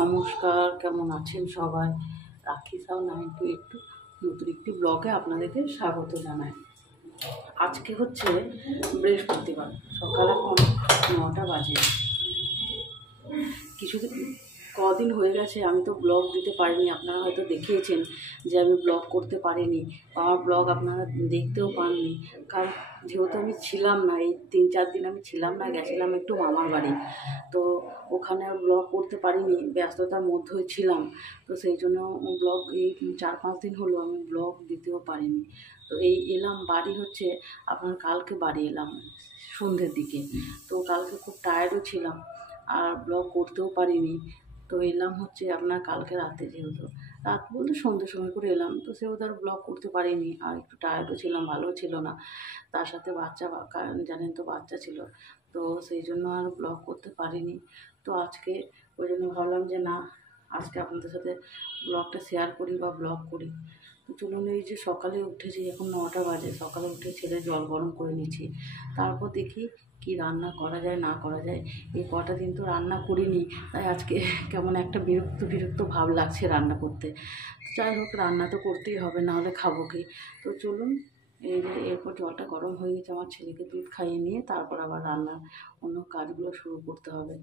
নমস্কার, কেমন আছেন সবাই? রাখি সাউ 928 নতুন একটি ব্লগে আপনাদেরকে স্বাগত জানাই। আজকে হচ্ছে বৃহস্পতিবার, সকাল এখন 9টা বাজে। কদিন হয়ে গেছে আমি তো ব্লগ দিতে পারিনি। আপনারা হয়তো দেখিয়েছেন যে আমি ব্লগ করতে পারিনি, আমার ব্লগ আপনারা দেখতেও পাননি। কারণ যেহেতু আমি ছিলাম না, এই 3-4 দিন আমি ছিলাম না, গেছিলাম একটু মামার বাড়ি। তো ওখানে আর ব্লগ করতে পারিনি, ব্যস্ততার মধ্যেই ছিলাম। তো সেই জন্য ব্লগ এই 4-5 দিন হলো আমি ব্লগ দিতেও পারিনি। তো এই এলাম বাড়ি হচ্ছে আপনার কালকে বাড়ি এলাম সন্ধ্যের দিকে। তো কালকে খুব টায়ার্ডও ছিলাম আর ব্লগ করতেও পারিনি। তো এলাম হচ্ছে আপনার কালকে রাতে, যেহেতু রাত বলতে সন্ধ্যের সময় করে এলাম, তো সেহেতু আর ব্লগ করতে পারিনি। আর একটু টায়ার্ডও ছিলাম, ভালোও ছিল না। তার সাথে বাচ্চা, জানেন তো বাচ্চা ছিল, তো সেই জন্য আর ব্লগ করতে পারিনি। তো আজকে ওই জন্য ভাবলাম যে না, আজকে আপনাদের সাথে ব্লগটা শেয়ার করি বা ব্লগ করি। তো চলুন, এই যে সকালে উঠেছি, এখন 9টা বাজে, সকালে উঠে ছেলে জল গরম করে নিচ্ছি। তারপর দেখি কি রান্না করা যায় না করা যায়। এই কটা দিন তো রান্না করিনি, তাই আজকে কেমন একটা বিরক্ত বিরক্ত ভাব লাগছে রান্না করতে। যাই হোক, রান্না তো করতেই হবে, না হলে খাবো কি। তো চলুন, এই যে এরপর জলটা গরম হয়ে গেছে, আমার ছেলেকে দুধ খাইয়ে নিয়ে তারপর আবার রান্নার অন্য কাজগুলো শুরু করতে হবে।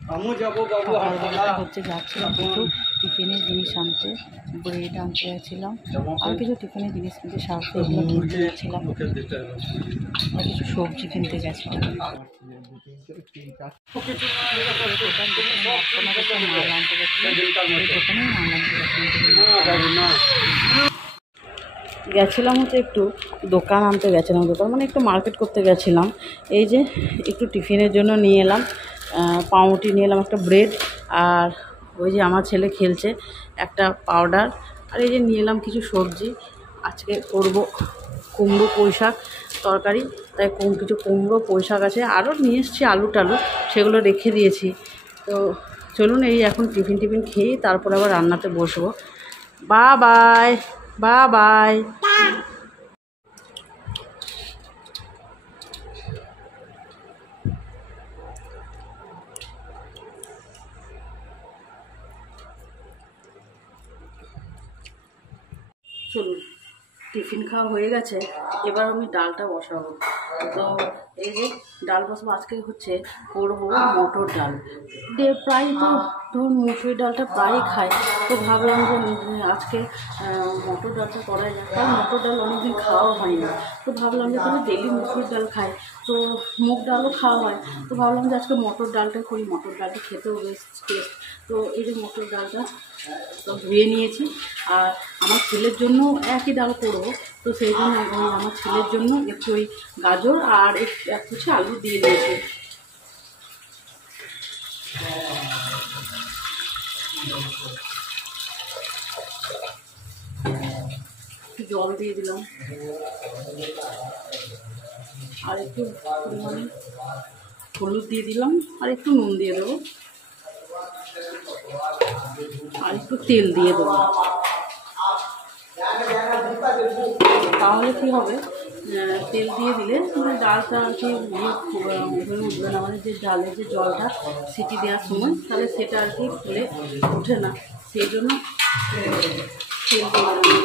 সকালবেলা হচ্ছে যাচ্ছিলাম কিছু টিফিনের জিনিস আনতে, ব্রেড আনতে গেছিলাম, আর কিছু টিফিনের জিনিস কিনতে, সাথে এগুলো কিনতে গেছিলাম, আর কিছু সবজি কিনতে গেছিলাম। গেছিলাম হচ্ছে একটু দোকান আনতে গেছিলাম, দোকান মানে একটু মার্কেট করতে গেছিলাম। এই যে একটু টিফিনের জন্য নিয়ে এলাম পাউরুটি, নিয়ে এলাম একটা ব্রেড, আর ওই যে আমার ছেলে খেলছে একটা পাউডার, আর এই যে নিয়ে এলাম কিছু সবজি। আজকে করব কুমড়ো পুঁই শাক তরকারি, তাই কিছু কুমড়ো পুঁই শাক আছে, আরও নিয়ে এসেছি আলু টালু, সেগুলো রেখে দিয়েছি। তো চলুন, এই এখন টিফিন খেয়ে তারপর আবার রান্নাতে বসবো। Bye bye. চলুন, টিফিন খাওয়া হয়ে গেছে, এবার আমি ডালটা বসাবো। তো এই যে ডাল বসাবো, আজকে হচ্ছে করবো মটর ডাল। প্রায় তো ধরুন মুসুরি ডালটা প্রায়ই খাই, তো ভাবলাম যে আজকে মটর ডালটা করা যায়, কারণ মটর ডাল অনেকদিন খাওয়া হয় না। তো ভাবলাম যে তাহলে ডেলি মুসুরির ডাল খাই, তো মুগ ডালও খাওয়া হয়, তো ভাবলাম যে আজকে মটর ডালটা করি, মটর ডালটা খেতেও বেশ টেস্ট। তো এই যে মটর ডালটা তো ধুয়ে নিয়েছি, আর আমার ছেলের জন্য একই ডাল করবো, তো সেই জন্য আমার ছেলের জন্য একটু ওই গাজর আর এক কুচি আলু দিয়ে দিয়েছি। জল দিয়ে দিলাম, আর একটু পরিমাণে হলুদ দিয়ে দিলাম, আর একটু নুন দিয়ে দেবো, আর একটু তেল দিয়ে দেবো। তাহলে কী হবে, তেল দিয়ে দিলে ডালটা আর কি হয়ে উঠবে না, মানে যে ডালের যে জলটা সিটি দেওয়ার সময়, তাহলে সেটা আর কি ফুলে ওঠে না, সেই জন্য তেল দিয়ে দিলাম।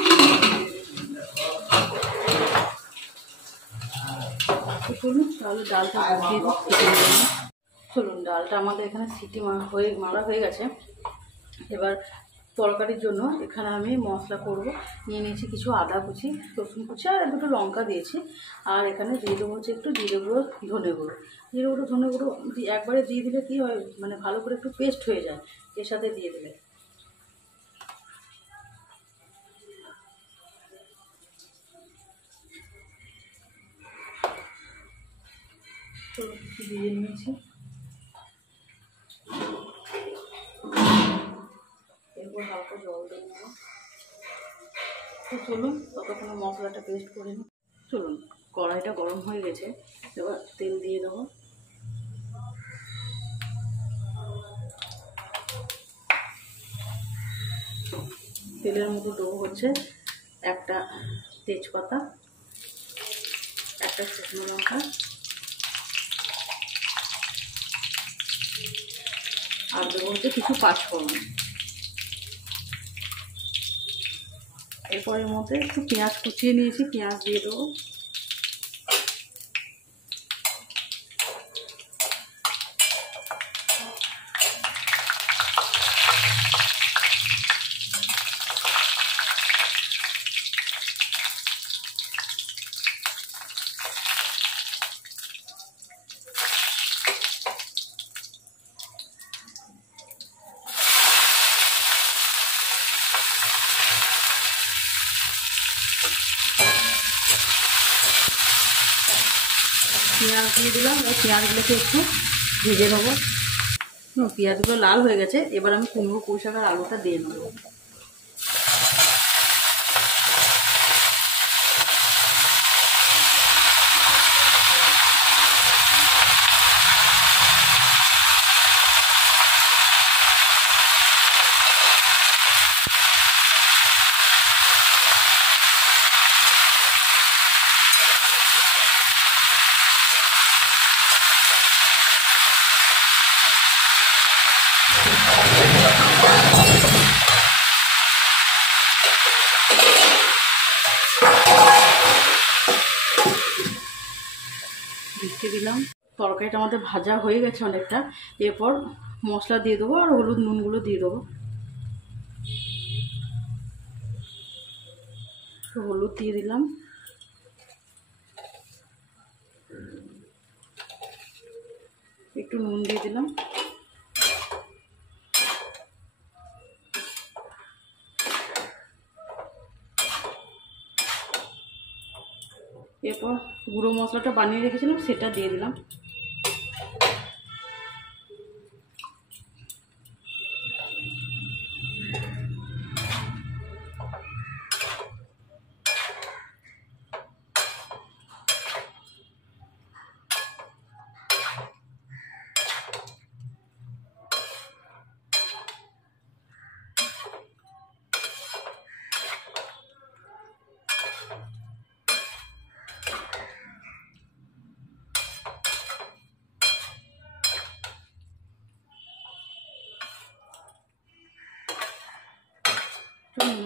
চলুন তাহলে ডালটা বসিয়ে দিই সিটি দিয়ে। চলুন, ডালটা আমাদের এখানে সিটি মারা হয়ে গেছে। এবার তরকারির জন্য এখানে আমি মশলা করব, নিয়ে নিয়েছি কিছু আদা কুচি, রসুন কুচি, আর দুটো লঙ্কা দিয়েছি। আর এখানে দিয়ে দেবো হচ্ছে একটু জিরে গুঁড়ো, ধনে গুঁড়ো একবারে দিয়ে দিলে কী হয়, মানে ভালো করে একটু পেস্ট হয়ে যায়, এর সাথে দিয়ে দিলে। তো দিয়ে নিয়েছি, এরপর হালকা জল দিয়ে নেব। তো চলুন ততক্ষণে মশলাটা পেস্ট করে নিই। চলুন, কড়াইটা গরম হয়ে গেছে, এবার তেল দিয়ে দেবো। তেলের মধ্যে দেবো হচ্ছে একটা তেজপাতা, একটা শুকনো লঙ্কা, আর দেবো হচ্ছে কিছু পাঁচফোড়ন। এরপর এর মধ্যে একটু পেঁয়াজ কুচিয়ে নিয়েছি, পেঁয়াজ দিয়ে দেবো। পেঁয়াজ দিয়ে দিলাম, এই পেঁয়াজগুলোকে একটু ভেজে নেবো। পেঁয়াজগুলো লাল হয়ে গেছে, এবার আমি কুমড়ো পুঁই শাক আর আলুটা দিয়ে নেবো। ঢেকে দিলাম। তরকারিটা আমাদের ভাজা হয়ে গেছে অনেকটা। এরপর মশলা দিয়ে দেবো আর হলুদ নুনগুলো দিয়ে দেবো। হলুদ দিয়ে দিলাম, একটু নুন দিয়ে দিলাম, এরপর গুঁড়ো মশলাটা বানিয়ে রেখেছিলাম সেটা দিয়ে দিলাম।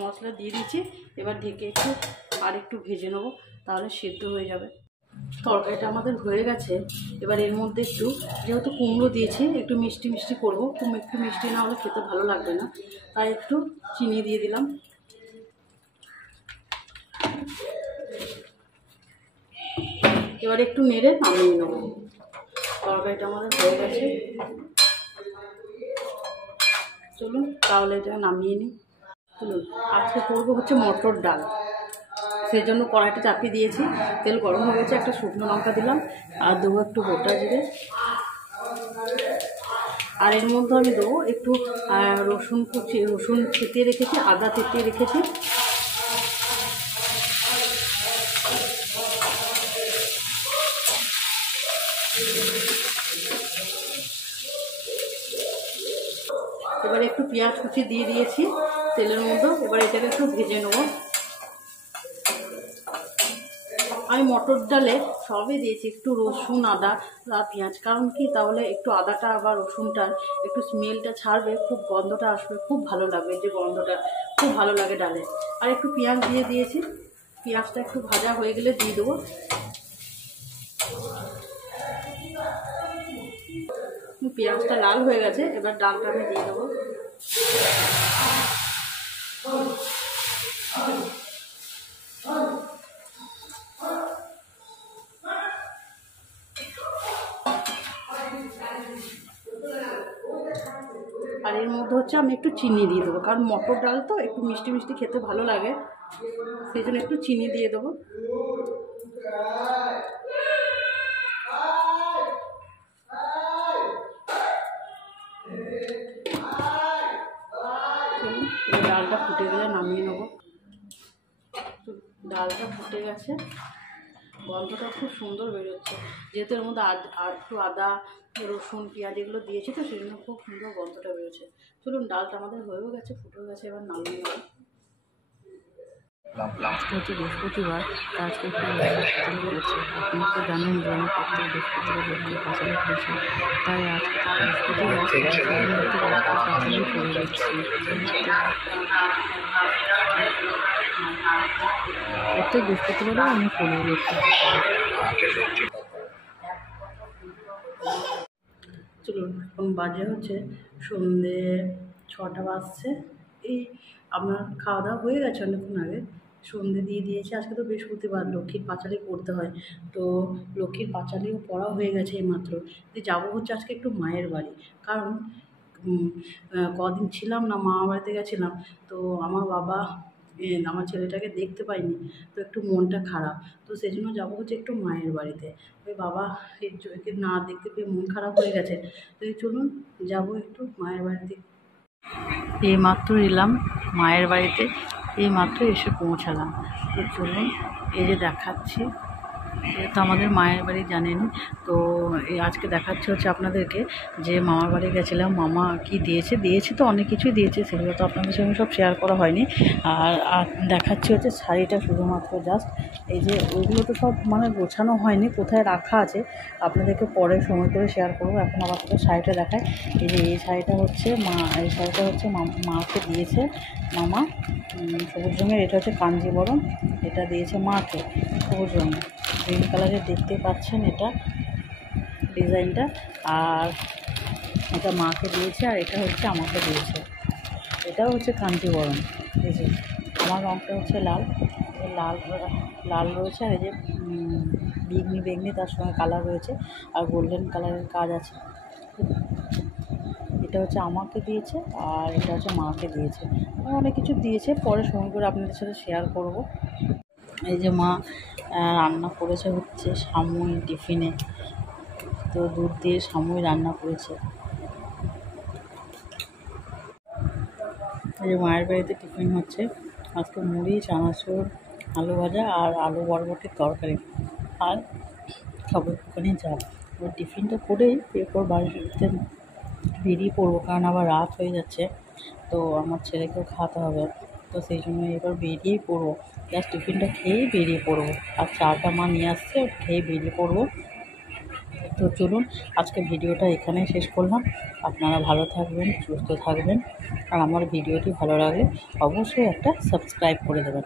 মশলা দিয়ে দিচ্ছি, এবার ঢেকে একটু ভেজে নেবো, তাহলে সেদ্ধ হয়ে যাবে। তরকারিটা আমাদের হয়ে গেছে। এবার এর মধ্যে একটু, যেহেতু কুমড়ো দিয়েছি, একটু মিষ্টি মিষ্টি করবো। একটু মিষ্টি না হলে খেতে ভালো লাগবে না, তাই একটু চিনি দিয়ে দিলাম। এবার একটু নেড়ে নামিয়ে নেবো। তরকারিটা আমাদের হয়ে গেছে, চলুন তাহলে এটা নামিয়ে নিই। চলুন, আজকে করবো হচ্ছে মটর ডাল। সেই জন্য কড়াইটা চাপিয়ে দিয়েছি, তেল গরম হয়ে গেছে, একটা শুকনো লঙ্কা দিলাম আর দেবো একটু গোটা জিরে। আর এর মধ্যে আমি দেবো একটু রসুন কুচি, রসুন থেতিয়ে রেখেছি, আদা থেতিয়ে রেখেছি। এবারে একটু পেঁয়াজ কুচি দিয়ে দিয়েছি তেলের মধ্যে। এবার এটাকে একটু ভেজে নেবো। আমি মটর ডালে সবই দিয়েছি, একটু রসুন, আদা আর পেঁয়াজ। কারণ কি, তাহলে একটু আদাটা বা রসুনটার একটু স্মেলটা ছাড়বে, খুব গন্ধটা আসবে, খুব ভালো লাগবে। যে গন্ধটা খুব ভালো লাগে ডালে। আর একটু পেঁয়াজ দিয়ে দিয়েছি, পেঁয়াজটা একটু ভাজা হয়ে গেলে দিয়ে দেবো। পেঁয়াজটা লাল হয়ে গেছে, এবার ডালটা আমি দিয়ে দেবো। আর এর মধ্যে হচ্ছে আমি একটু চিনি দিয়ে দেবো, কারণ মটর ডাল তো একটু মিষ্টি মিষ্টি খেতে ভালো লাগে, সেই জন্য একটু চিনি দিয়ে দেবো। ডালটা ফুটে গেলে নামিয়ে নেবো। ডালটা ফুটে গেছে, গন্ধটা খুব সুন্দর বেরোচ্ছে, যেহেতু এর মধ্যে একটু আদা, রসুন, পেঁয়াজ এগুলো দিয়েছি, তো সেই জন্য খুব সুন্দর গন্ধটা বেরোচ্ছে। চলুন, ডালটা আমাদের হয়েও গেছে, ফুটেও গেছে, এবার নামিয়ে নেবো। আজকে হচ্ছে বৃহস্পতিবার, তা আজকে একটু পাঁচালি করছে। আপনারা তো জানেন যে আমি প্রত্যেক বৃহস্পতিবার লক্ষ্মীর পাঁচালি করেছি, তাই আজকে তো বৃহস্পতিবার সেদিন একটু লক্ষ্মীর পাঁচালি করে দিচ্ছি। প্রত্যেক বৃহস্পতিবারও আমি করি লক্ষ্মীর পাঁচালি। চলুন, এখন বাজে হচ্ছে সন্ধ্যে 6টা বাজছে। এই আপনার খাওয়া দাওয়া হয়ে গেছে অনেকক্ষণ আগে, সন্ধ্যে দিয়ে দিয়েছে। আজকে তো বৃহস্পতিবার, লক্ষ্মীর পাঁচালি পড়তে হয়, তো লক্ষ্মীর পাঁচালিও পড়া হয়ে গেছে এইমাত্র। তো যাবো হচ্ছে আজকে একটু মায়ের বাড়ি, কারণ কদিন ছিলাম না, মামার বাড়িতে গেছিলাম। তো আমার বাবা আমার ছেলেটাকে দেখতে পাইনি, তো একটু মনটা খারাপ। তো সেই জন্য যাবো হচ্ছে একটু মায়ের বাড়িতে। ওই বাবা একে না দেখতে পেয়ে মন খারাপ হয়ে গেছে। তো এই চলুন যাবো একটু মায়ের বাড়িতে। এইমাত্র এলাম মায়ের বাড়িতে, এইমাত্র এসে পৌঁছালাম। তো চলুন, এই যে দেখাচ্ছি, এটা তো আমাদের মায়ের বাড়ি জানেন। তো এই আজকে দেখাচ্ছে হচ্ছে আপনাদেরকে যে মামার বাড়ি গেছিলাম, মামা কি দিয়েছে তো অনেক কিছুই দিয়েছে, সেগুলো তো আপনাদের সঙ্গে সব শেয়ার করা হয়নি। আর দেখাচ্ছি হচ্ছে শাড়িটা, শুধুমাত্র জাস্ট এই যে ওইগুলো তো সব মানে গোছানো হয়নি, কোথায় রাখা আছে আপনাদেরকে পরে সময় করে শেয়ার করবো। এখন আবার তো শাড়িটা দেখায়। এই যে এই শাড়িটা হচ্ছে এই শাড়িটা হচ্ছে মাকে দিয়েছে মামা, সবুজ রঙের। এটা হচ্ছে কাঞ্জিবরম, এটা দিয়েছে মাকে সবুজ রঙের, গ্রিন কালারের দেখতে পাচ্ছেন এটা ডিজাইনটা। আর এটা মাকে দিয়েছে, আর এটা হচ্ছে আমাকে দিয়েছে। এটাও হচ্ছে কাঞ্জিবরম। এই যে আমার রঙটা হচ্ছে লাল, লাল লাল রয়েছে, আর এই যে বেগনি তার সঙ্গে কালার রয়েছে, আর গোল্ডেন কালারের কাজ আছে। এটা হচ্ছে আমাকে দিয়েছে, আর এটা হচ্ছে মাকে দিয়েছে। অনেক কিছু দিয়েছে, পরে সময় করে আপনাদের সাথে শেয়ার করব। এই যে মা রান্না করেছে হচ্ছে সামুই টিফিনে, তো দুধ দিয়ে সামুই রান্না করেছে। এই যে মায়ের বাড়িতে টিফিন হচ্ছে আজকে মুড়ি, চানাচুর, আলু ভাজা আর আলু বরবটির তরকারি, আর খাবো একটুখানি চাপ। ওই টিফিনটা করেই এরপর বাড়িতে বেরিয়ে পড়বো, কারণ আবার রাত হয়ে যাচ্ছে, তো আমার ছেলেকেও খাওয়াতে হবে। তো সেই জন্য এবার বেরিয়েই পড়বো, জাস্ট টিফিনটা খেয়েই বেরিয়ে পড়বো। আর চাটা মা নিয়ে আসছে, খেয়ে বেরিয়ে পড়বো। তো চলুন, আজকে ভিডিওটা এখানেই শেষ করলাম। আপনারা ভালো থাকবেন, সুস্থ থাকবেন, আর আমার ভিডিওটি ভালো লাগলে অবশ্যই একটা সাবস্ক্রাইব করে দেবেন।